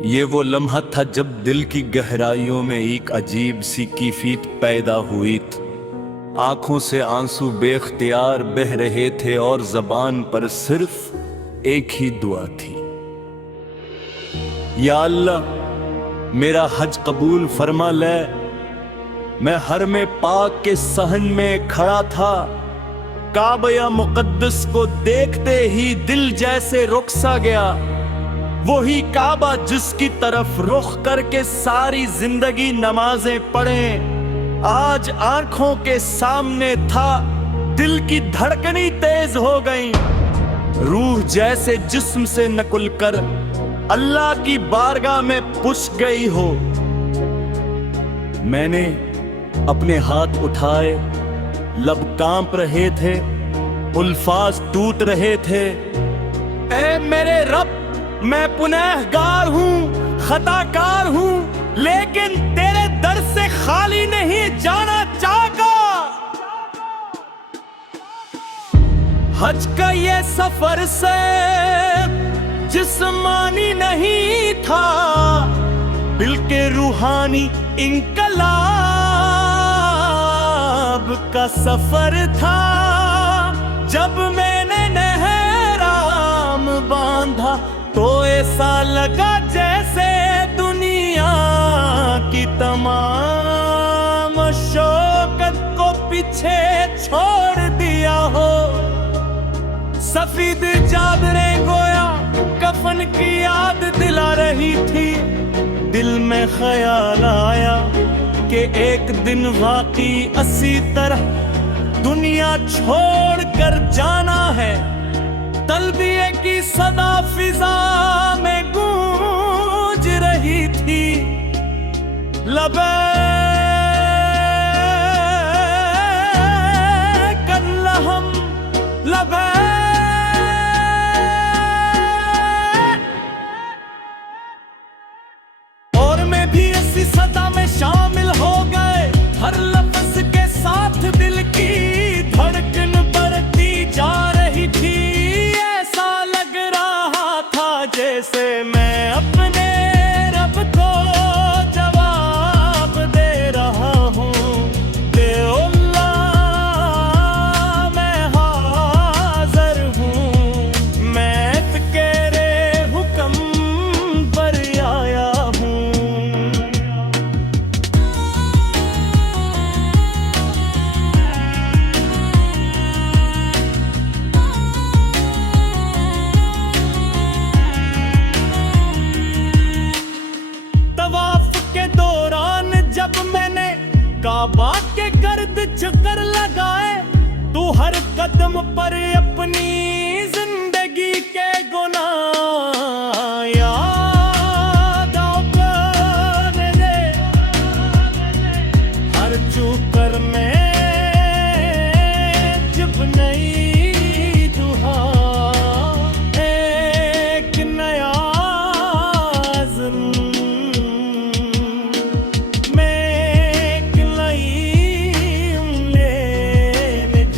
ये वो लम्हा था जब दिल की गहराइयों में एक अजीब सी कैफियत पैदा हुई थी। आंखों से आंसू बेख्तियार बह रहे थे और जबान पर सिर्फ एक ही दुआ थी, या अल्लाह मेरा हज कबूल फरमा ले। मैं हरम पाक के सहन में खड़ा था, काबा मुकद्दस को देखते ही दिल जैसे रुक सा गया। वही काबा जिसकी तरफ रुख करके सारी जिंदगी नमाजें पढ़े, आज आंखों के सामने था। दिल की धड़कनी तेज हो गई, रूह जैसे जिस्म से नकुल कर अल्लाह की बारगाह में पुछ गई हो। मैंने अपने हाथ उठाए, लब कांप रहे थे, उल्फाज टूट रहे थे। ऐ मेरे रब, मैं गुनहगार हूँ, खताकार हूँ, लेकिन तेरे दर से खाली नहीं जाना चाहता। हज का ये सफर से जिस्मानी नहीं था, बल्कि रूहानी इंकलाब का सफर था। जब मैंने नहराम बांधा तो ऐसा लगा जैसे दुनिया की तमाम शौकत को पीछे छोड़ दिया हो। सफेद चादरें गोया कफन की याद दिला रही थी। दिल में ख्याल आया कि एक दिन वाकई इसी तरह दुनिया छोड़ कर जाना है। तलबिये की सदा फिजा में गूंज रही थी। लबैक अल्लाहुम लबैक। और मैं भी इसी सदा में शामिल हो गए, हर लफ्ज के साथ दिल की धड़कन बढ़ती जा रही थी। जैसे मैं अपने रब को जवाब दे रहा हूँ कि अल्लाह मैं हाज़िर हूँ, मैं तेरे हुक्म पर आया हूँ। काबा के गर्द चक्कर लगाए, तू हर कदम पर अपनी जिंदगी के गुनाह याद करने दे। हर चूकर में जब नई दुआ, एक नया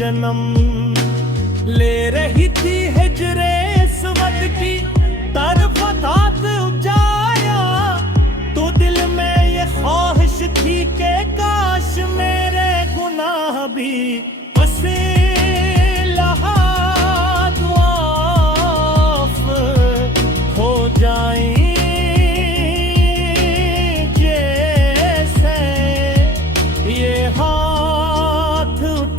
जन्म ले रही थी हिजरे सुमत की तरफ हाथ उजाया। तो दिल में ये ख्वाहिश थी कि काश मेरे गुनाह भी बसे लहाद माफ हो जाए। जैसे ये हाथ उठ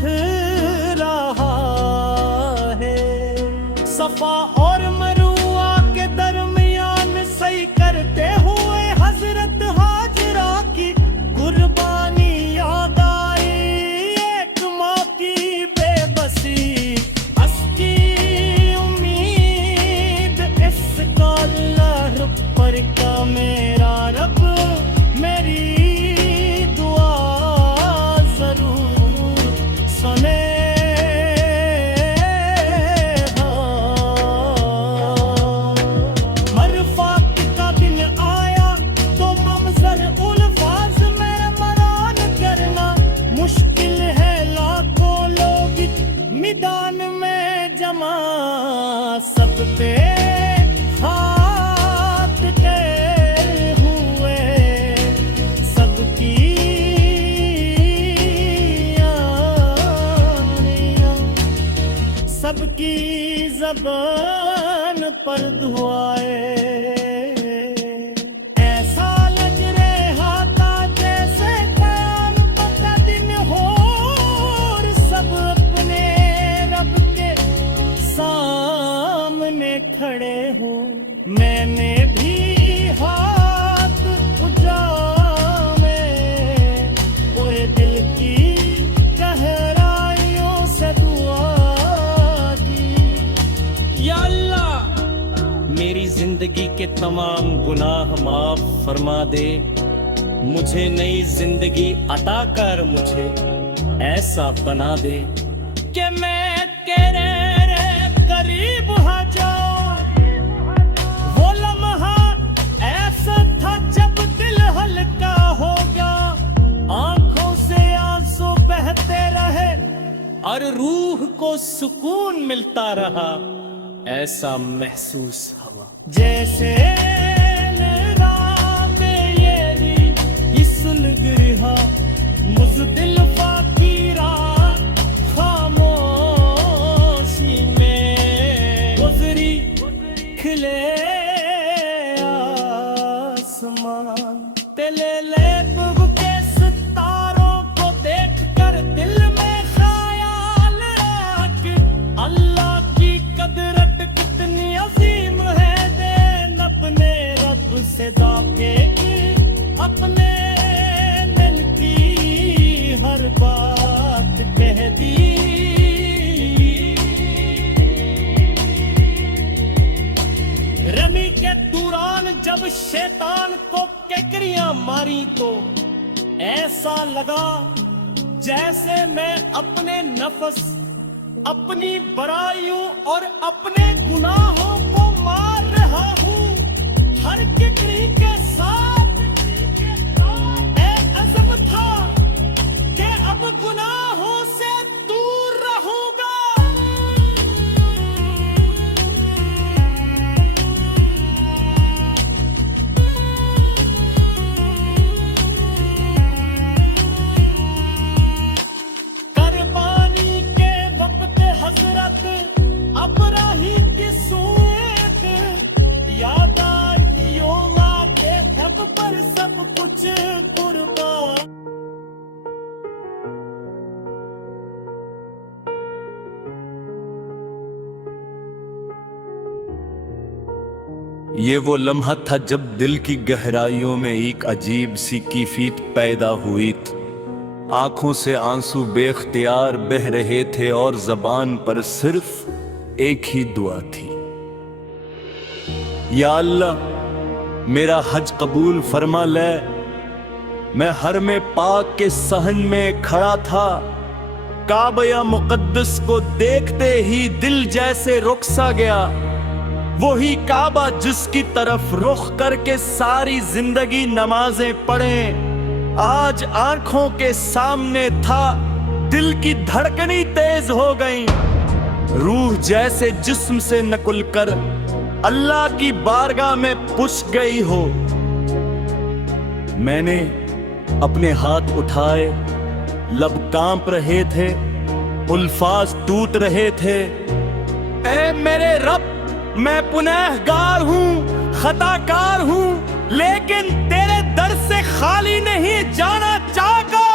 सफा और मरुआ के दरमियान सही करते हुए हजरत हाजरा की कुर्बानी याद आई। एक माँ की बेबसी, असकी उम्मीद, इसका अल्लाह पर का मेरा रब मेरी दुआ जरूर सुने। सबकी ज़बान पर दुआए, ऐसा लग रहा था जैसे क़यामत का दिन हो और सब अपने रब के सामने खड़े हो। मैंने भी हाथ उजामे और दिल की गहराइयों से दुआ की। या अल्लाह, मेरी जिंदगी के तमाम गुनाह माफ फरमा दे, मुझे नई जिंदगी अता कर, मुझे ऐसा बना दे कि मैं तेरे करीब आ जाऊं। वो लम्हा ऐसा था जब दिल हल्का हो गया, आंखों से आंसू बहते रहे और रूह को सुकून मिलता रहा, ऐसा महसूस हुआ जैसे सुलगहा मुज़दिल फाकीरा खामोशी में गुज़री खिले आसमान। तेले लेब के सितारों को देखकर दिल में ख्याल आया कि अल्लाह की कदरत कितनी अजीम है। देन अपने रब से दाके अपने दिल की हर बात कह दी। रमी के दौरान जब शैतान को केकरियां मारी तो ऐसा लगा जैसे मैं अपने नफ्स, अपनी बुराइयों और अपने गुनाहों को मार रहा हूँ। हर केकरी के साथ था कि अब गुनाहों से दूर रहूंगा। कुर्बानी के वक्त हजरत अबराही की सूरत याद आई, योमा के हक पर सब कुछ कुर्बान। ये वो लम्हा था जब दिल की गहराइयों में एक अजीब सी कैफियत पैदा हुई थी। आंखों से आंसू बेख्तियार बह रहे थे और जबान पर सिर्फ एक ही दुआ थी, या अल्लाह, मेरा हज कबूल फरमा ले। मैं हरम पाक के सहन में खड़ा था, काबा मुकद्दस को देखते ही दिल जैसे रुक सा गया। वही काबा जिसकी तरफ रुख करके सारी जिंदगी नमाजें पढ़े, आज आंखों के सामने था। दिल की धड़कनी तेज हो गई, रूह जैसे जिस्म से नकुल कर अल्लाह की बारगाह में पुश गई हो। मैंने अपने हाथ उठाए, लब कांप रहे थे, उल्फाज टूट रहे थे। ऐ मेरे रब, मैं पुनहगार हूँ, खताकार हूँ, लेकिन तेरे दर से खाली नहीं जाना चाहता।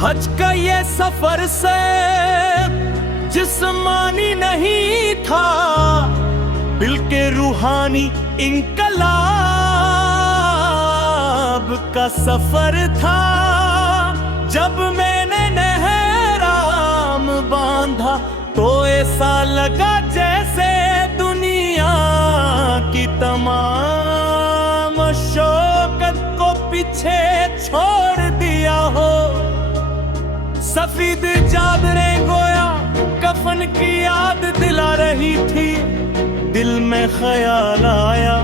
हज का ये सफर से जिस्मानी नहीं था, बल्कि रूहानी इंकलाब का सफर था। जब मैंने नहराम बांधा तो ऐसा लगा जैसे दुनिया की तमाम शौकत को पीछे छोड़ दिया हो। सफेद चादरें गोया कफन की याद दिला रही थी। दिल में ख्याल आया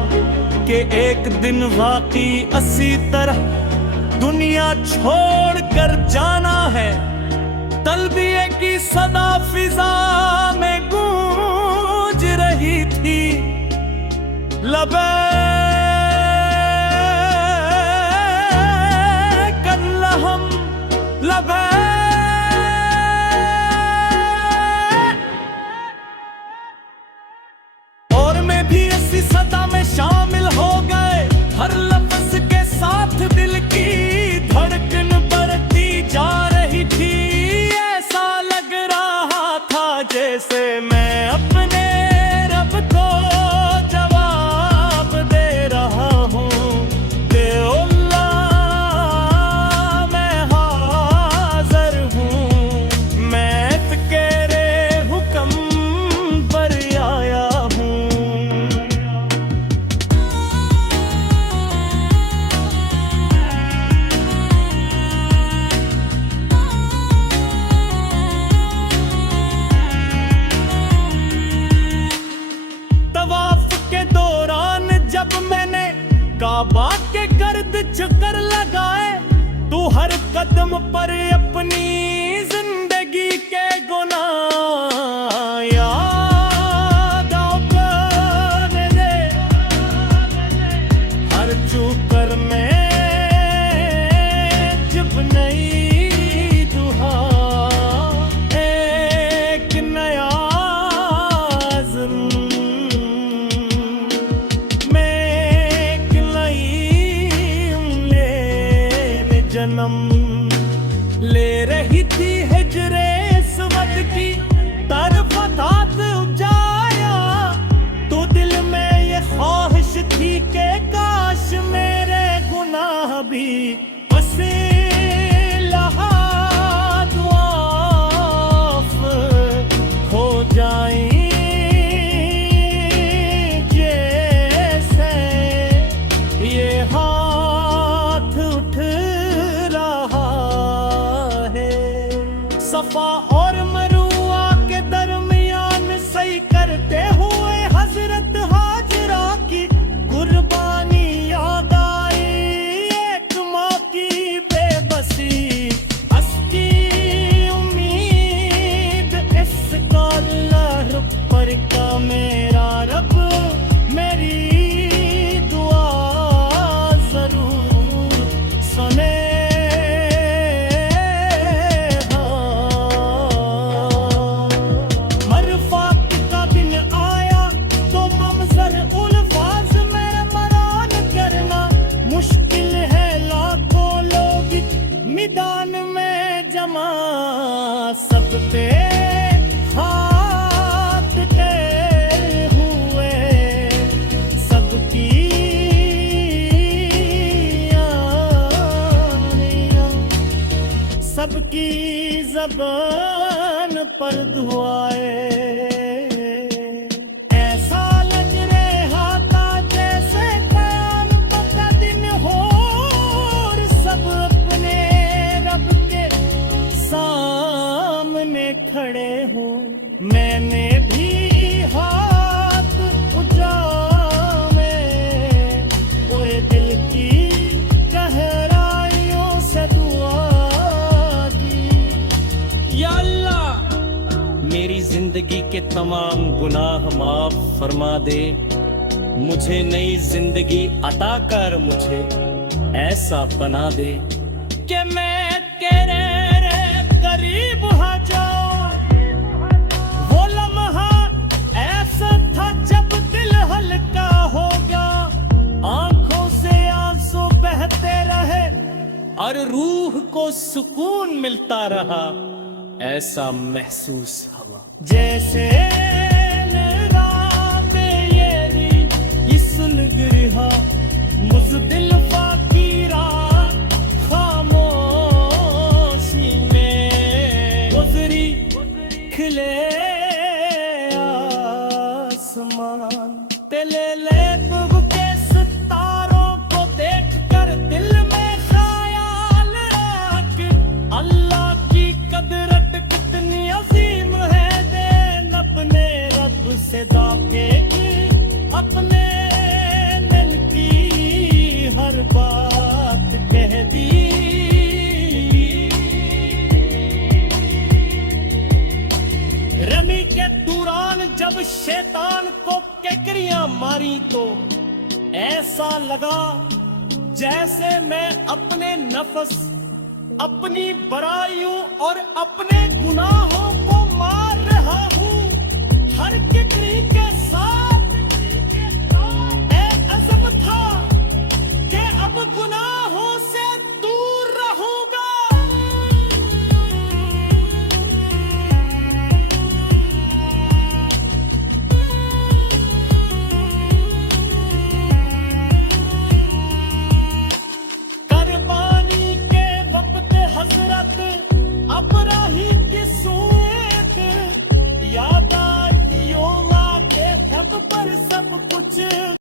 कि एक दिन वाकई इसी तरह दुनिया छोड़ कर जाना है। तलबिये की सदा फिजा में गूंज रही थी। लबैक अल्लाहुम लबैक, साथ दिल की धड़कन बढ़ती जा रही थी। ऐसा लग रहा था जैसे मैं अपने रब को जवाब दे रहा हूँ कि अल्लाह मैं हाज़िर हूँ, मैं तेरे हुक्म पर आया हूँ। तवाफ के दौरान जब मैंने काबा के गर्द चक्कर लगाए, तू हर कदम पर अपनी जिंदगी के गुनाह याद करने दे। हर चूकर में जब नई दुआ, एक नया जन्म ले रही थी हिजरे सुवद की तरफ हाथ उजाया, तो दिल में ये ख्वाहिश थी कि काश मेरे गुनाह भी बसे दुआफ हो जाए। जैसे ये हाथ उठ सफा और मरुआ के दरमियान सही करते हुए हजरत हाजरा की कुर्बानी याद आई। एक माँ की बेबसी, असकी उम्मीद, इसका अल्लाह पर का मेरा रब मेरी दुआ जरूर सुने। मैदान में जमा सब पे हाथ टेढ़े हुए, सबकी सबकी ज़बान पर दुआएं। ऐसा लग रहा था जैसे क़यामत का दिन हो और सब अपने रब के सामने खड़े हो। मैंने भी हाथ उजामे ओए दिल की गहराइयों से दुआ की। या अल्लाह, मेरी जिंदगी के तमाम गुनाह माफ फरमा दे, मुझे नई जिंदगी अता कर, मुझे ऐसा बना दे कि मैं तेरे करीब आ जाऊं। वो लम्हा ऐसा था जब दिल हल्का हो गया, आंखों से आंसू बहते रहे और रूह को सुकून मिलता रहा, ऐसा महसूस हुआ जैसे सुलगहा मुज़दिल फ़कीरा खामोशी में गुज़री। खिले आसमान तेले लेब के सितारों को देखकर दिल में ख्याल रख, अल्लाह की कदरत कितनी अजीम है। देन अपने रब से दाके अपने दिल की हर बात कह दी। रमी के दौरान जब शैतान को केकरियां मारी तो ऐसा लगा जैसे मैं अपने नफ्स, अपनी बुराइयों और अपने गुनाहों को मार रहा हूँ। हर केकरी के